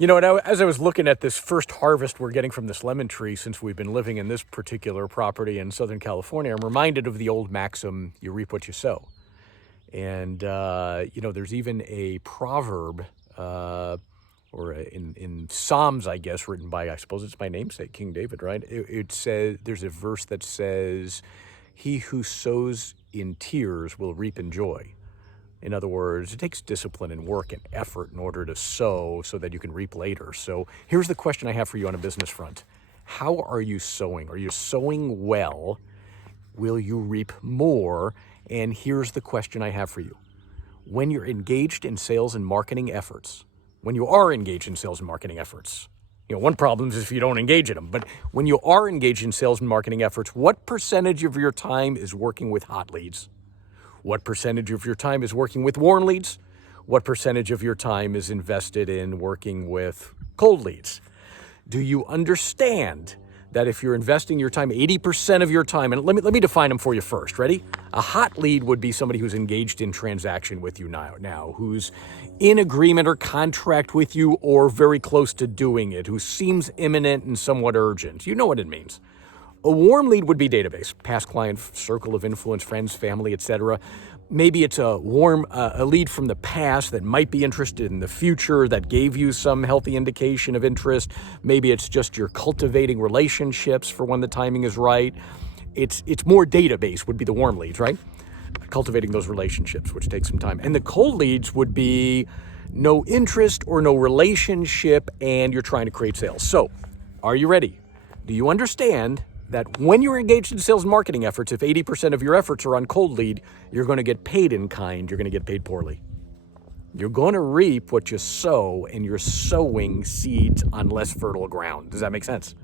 You know, and as I was looking at this first harvest we're getting from this lemon tree since we've been living in this particular property in Southern California, I'm reminded of the old maxim, you reap what you sow. And, there's even a proverb, in Psalms, I guess, written by, I suppose it's my namesake, King David, right? It says, there's a verse that says, he who sows in tears will reap in joy. In other words, it takes discipline and work and effort in order to sow so that you can reap later. So here's the question I have for you on a business front. How are you sowing? Are you sowing well? Will you reap more? And here's the question I have for you. When you're engaged in sales and marketing efforts, when you are engaged in sales and marketing efforts, one problem is if you don't engage in them, but when you are engaged in sales and marketing efforts, what percentage of your time is working with hot leads? What percentage of your time is working with warm leads? What percentage of your time is invested in working with cold leads? Do you understand that if you're investing your time, 80% of your time, and let me define them for you first, ready? A hot lead would be somebody who's engaged in transaction with you now, who's in agreement or contract with you or very close to doing it, who seems imminent and somewhat urgent. You know what it means. A warm lead would be database, past client, circle of influence, friends, family, etc. Maybe it's a lead from the past that might be interested in the future, that gave you some healthy indication of interest. Maybe it's just you're cultivating relationships for when the timing is right. It's more database would be the warm leads, right? Cultivating those relationships, which takes some time. And the cold leads would be no interest or no relationship, and you're trying to create sales. So, are you ready? Do you understand that when you're engaged in sales and marketing efforts, if 80% of your efforts are on cold lead, you're going to get paid in kind, you're going to get paid poorly. You're going to reap what you sow, and you're sowing seeds on less fertile ground. Does that make sense?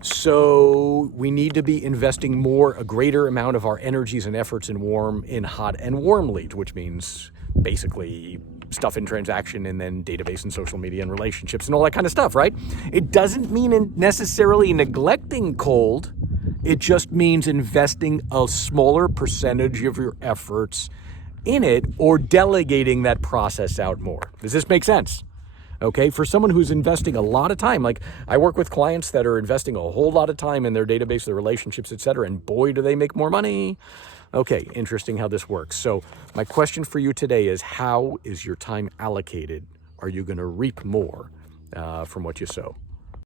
So we need to be investing a greater amount of our energies and efforts in hot and warm leads, which means basically stuff in transaction and then database and social media and relationships and all that kind of stuff, right? It doesn't mean necessarily neglecting cold. It just means investing a smaller percentage of your efforts in it or delegating that process out more. Does this make sense? Okay, for someone who's investing a lot of time, like I work with clients that are investing a whole lot of time in their database, their relationships, etc., and boy, do they make more money. Okay, interesting how this works. So my question for you today is, how is your time allocated? Are you going to reap more from what you sow?